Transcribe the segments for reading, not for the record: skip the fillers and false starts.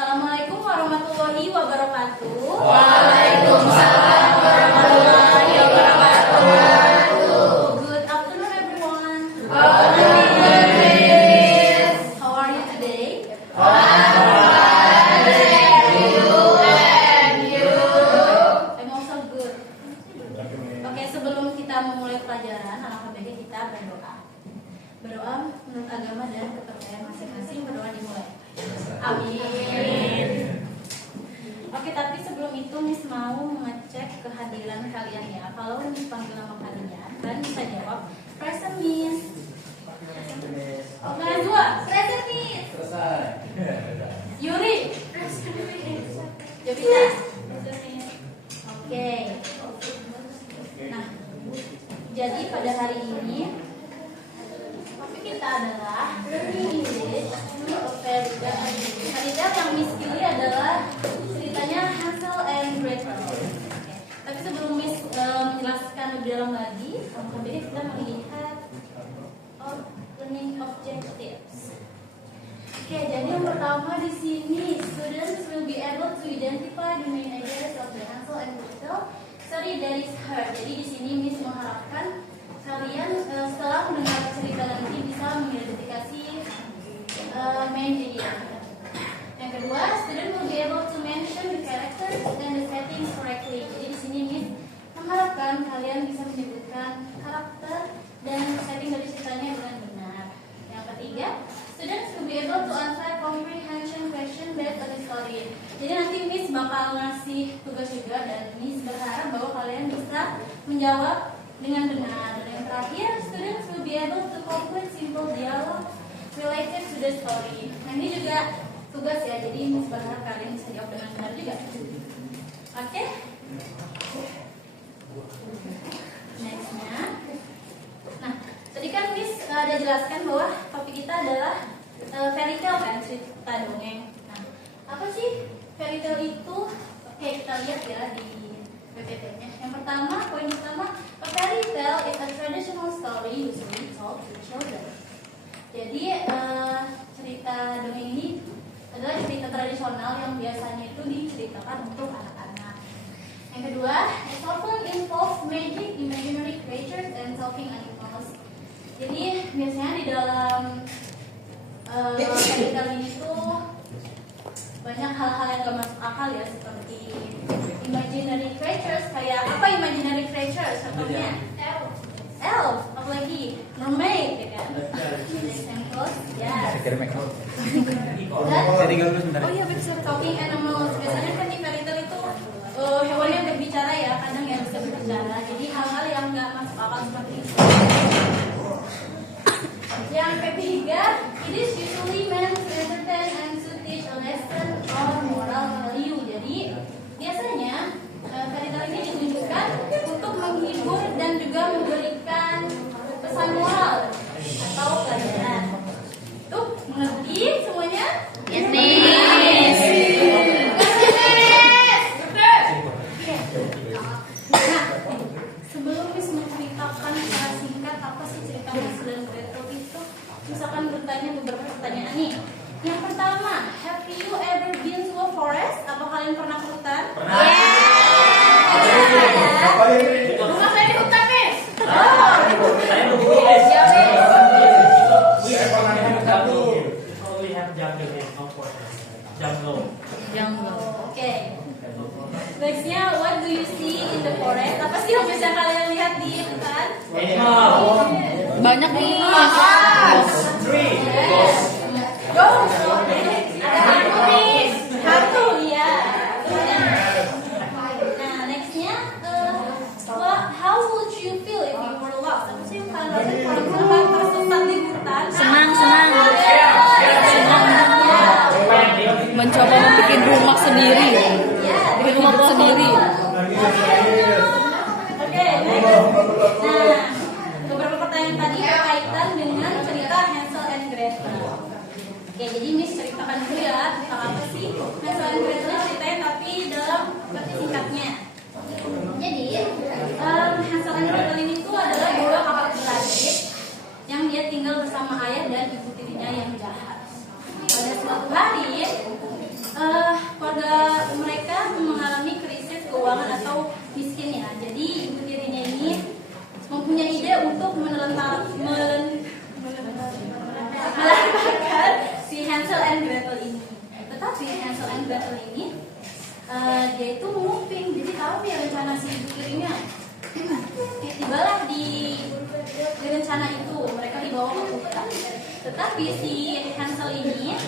Assalamualaikum warahmatullahi wabarakatuh. Waalaikumsalam warahmatullahi wabarakatuh. Good afternoon, everyone. How are you today? I'm also good. Oke, sebelum kita memulai pelajaran, alangkah baiknya kita berdoa. Berdoa menurut agama dan kepercayaan masing-masing. Berdoa dimulai. Amin. Oke, tapi sebelum itu Miss mau mengecek kehadiran kalian ya. Kalau Miss panggil nama kalian bisa jawab present Miss. Oke, dua present Miss. Selesai. Yuri present Miss. Jovita present Miss. Oke. Nah, jadi pada hari ini topik kita adalah learning English through a fairy tale. Fairy tale yang Miss pilih adalah ceritanya Hansel and Gretel. Oke. Tapi sebelum Miss menjelaskan lebih dalam lagi, kemudian kita melihat learning objectives. Oke, jadi yang pertama di sini, students will be able to identify the main ideas of the Hansel and Gretel story that is heard. Jadi di sini Miss mengharapkan kalian setelah mendengar cerita nanti bisa mengidentifikasi main idea. Yang kedua, student will be able to mention the characters and the settings correctly. Jadi di sini Miss mengharapkan kalian bisa menyebutkan karakter dan setting dari ceritanya dengan benar. Yang ketiga, students will be able to answer comprehension question based on the story. Jadi nanti Miss bakal ngasih tugas juga dan Miss berharap bahwa kalian bisa menjawab dengan benar. Dan yang terakhir, students will be able to complete simple dialogue related to the story. Nah, ini juga tugas ya, jadi Miss berharap kalian bisa jawab dengan benar juga. Oke? Nextnya, nah tadi kan Miss ada jelaskan bahwa topik kita adalah fairy tale kan, cerita dongeng. Nah, apa sih fairy tale itu? Oke, kita lihat ya di PPT-nya. Yang pertama, poin pertama, a fairy tale is a traditional story usually told to children. Jadi cerita dongeng ini adalah cerita tradisional yang biasanya itu diceritakan untuk anak-anak. Yang kedua, it often involves magic, imaginary creatures, and talking animals. Jadi biasanya di dalam fairy tale ini tuh banyak hal-hal yang gak masuk akal ya, seperti imaginary creatures. Kayak apa imaginary creatures? Contohnya elf, apalagi mermaid, ya kan? Examples, ya. Oh iya, bisa talking animals. Biasanya kan di fairy tale itu hewan yang berbicara ya, kadang yang bisa berbicara. Jadi hal-hal yang nggak masuk akal seperti itu. Yang ketiga, it is usually meant to entertain and to teach a lesson or moral value. Jadi biasanya fairy tale ini ditunjukkan untuk menghibur dan juga memberikan pesan moral atau pelajaran. Tuh, mengerti semuanya? Yes, Miss. Nah, sebelum Miss menceritakan secara singkat apa sih cerita Hansel dan Gretel itu, misalkan bertanya beberapa pertanyaan nih. Yang pertama, have you ever been to a forest? Apa kalian pernah ke hutan? Pernah. Rumah saya di hutan, Miss. Saya nunggu Miss. Saya pernah di jungle. We have jungle in no forest. Jungle. Oke. Nextnya, what do you see in the forest? Apa sih yang bisa kalian lihat di hutan? Animal. Banyak nih. Tree. Ghost. Ada hantu, Miss. Hantu, ya. Nah, nextnya, how would you feel if you were lost? Apa sih yang kalian rasain kalau misalkan tersesat di hutan? Senang. Ya. Mencoba membuat rumah sendiri. Ya. Bikin hidup sendiri. Oke, next. Nah, beberapa pertanyaan tadi berkaitan dengan cerita Hansel and Gretel. Oke, jadi Miss ceritakan dulu ya tentang apa sih Hansel and Gretel ceritanya, tapi dalam versi singkatnya. Jadi, Hansel and Gretel ini tuh adalah dua kakak beradik yang dia tinggal bersama ayah dan ibu tirinya yang jahat. Pada suatu hari, keuangan atau miskin ya. Jadi ibu tirinya ini mempunyai ide untuk melantarkan si Hansel and Gretel ini. Tetapi Hansel and Gretel ini dia itu menguping, jadi tahu ya rencana si ibu tirinya. Tibalah di rencana itu mereka dibawa ke hutan. Tetapi si Hansel ini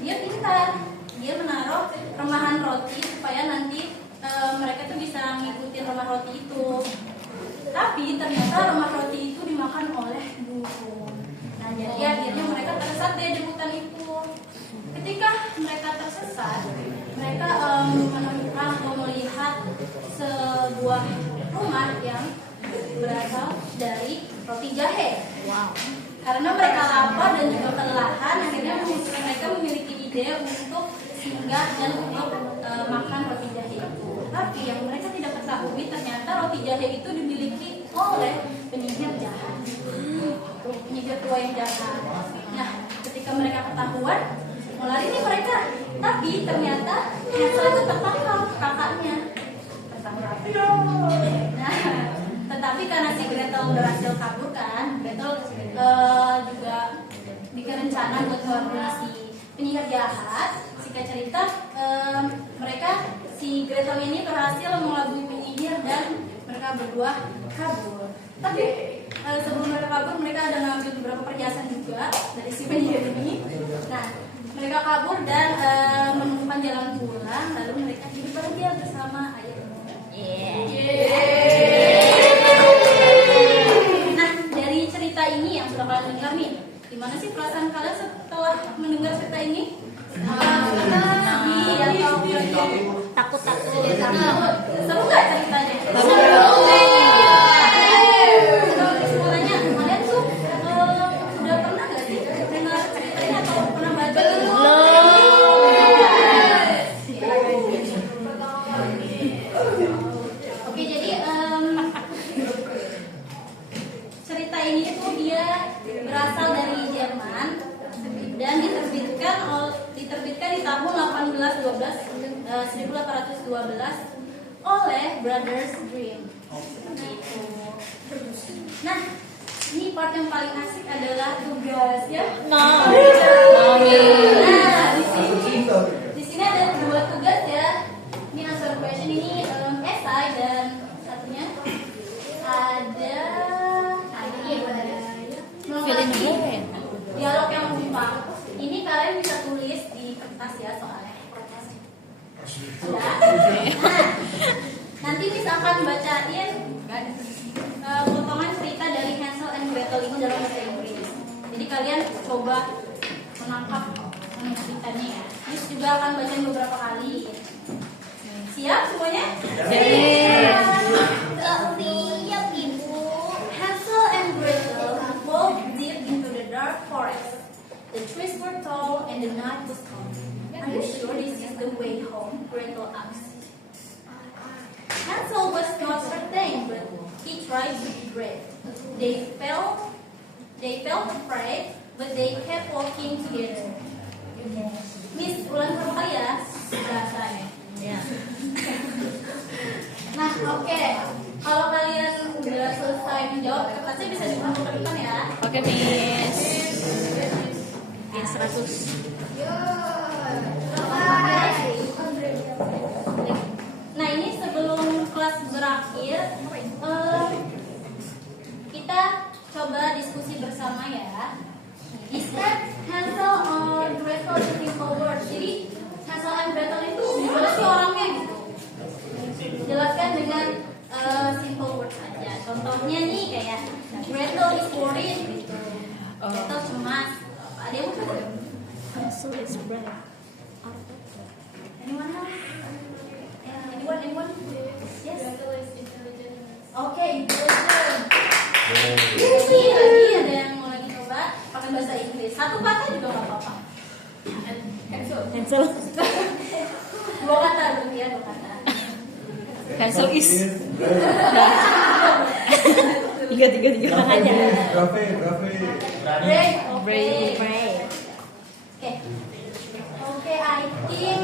dia pintar, dia menaruh remahan roti supaya nanti mereka tuh bisa ngikutin remah roti itu. Tapi ternyata remah roti itu dimakan oleh burung. Nah jadi akhirnya mereka tersesat deh di hutan itu. Ketika mereka tersesat, mereka menemukan atau melihat sebuah rumah yang berasal dari roti jahe. Wow. Karena mereka lapar dan juga kelelahan, akhirnya mereka memiliki ide untuk singgah dan untuk makan roti jahe itu. Tapi yang mereka tidak ketahui ternyata roti jahe itu dimiliki oleh penyihir jahat, penyihir tua yang jahat. Nah, ketika mereka ketahuan, mau lari nih mereka. Tapi ternyata Hansel itu tertangkap kakaknya. Nah, tetapi karena si Gretel berhasil kabur kan, Gretel juga bikin rencana buat ngelakuin si penyihir jahat. Singkat cerita, mereka si Gretel ini berhasil mengelabui penyihir dan mereka berdua kabur. Tapi sebelum mereka kabur, mereka ada ngambil beberapa perhiasan juga dari si penyihir ini. Nah, mereka kabur dan menemukan jalan pulang, lalu mereka hidup bahagia bersama ayahnya. Nah, dari cerita ini yang sudah kalian dengar nih, gimana sih perasaan kalian setelah mendengar cerita ini? Sedih atau Takut-takut. seru nggak ceritanya? Semuanya kalian tuh udah pernah nggak sih dengar ceritanya atau pernah baca? Oke, jadi cerita ini tuh dia berasal dari Jerman dan diterbitkan di tahun 1812 oleh Brothers Grimm. Gitu. Nah, ini part yang paling asik adalah tugas ya. Nah, di sini ada dua tugas ya. Ini answer question, ini esai, dan satunya ada dialog yang menyimpang. Ini kalian bisa tulis di kertas ya soalnya. Nah, nanti bisa akan bacain potongan cerita dari Hansel and Gretel ini dalam bahasa Inggris. Jadi kalian coba menangkap ceritanya ya. Terus juga akan bacain beberapa kali. Siap semuanya? Siap. Siap ibu. Hansel and Gretel walked deep into the dark forest. The trees were tall and the night was cold. Are you sure this is the way home? Gretel asked. Hansel was not certain, but he tried to be brave. They felt afraid, but they kept walking together. Miss, ulang berapa kali ya bahasanya? Ya. Nah, oke. Kalau kalian udah selesai menjawab, kertasnya bisa dibuka ke depan ya. Oke, Miss. Miss 100. Nah, ini sebelum kelas berakhir, kita coba diskusi bersama ya. Describe Hansel or Gretel in simple words. Jadi Hansel and Gretel itu gimana sih orangnya gitu? Jelaskan dengan simple words aja. Contohnya nih kayak Gretel is worried gitu. Gretel cemas. Ada yang mau? Hansel is brave. Anyone have? Anyone? Yes. Okay, intelligent. Lagi ada yang mau lagi coba pakai bahasa Inggris. Satu kata juga nggak apa-apa. Hansel. Dua kata dulu ya, dua kata. Hansel is. Tiga. Aja. Brave. Brave. Okay. Okay, I think